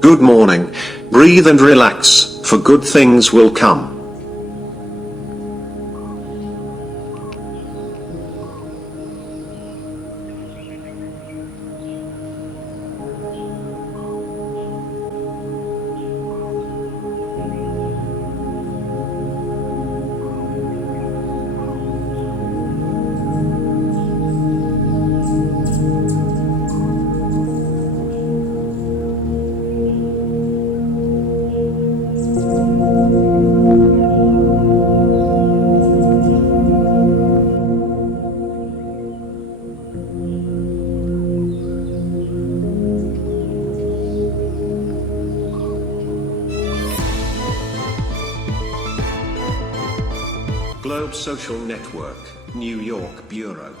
Good morning. Breathe and relax, for good things will come. Globe Social Network, New York Bureau.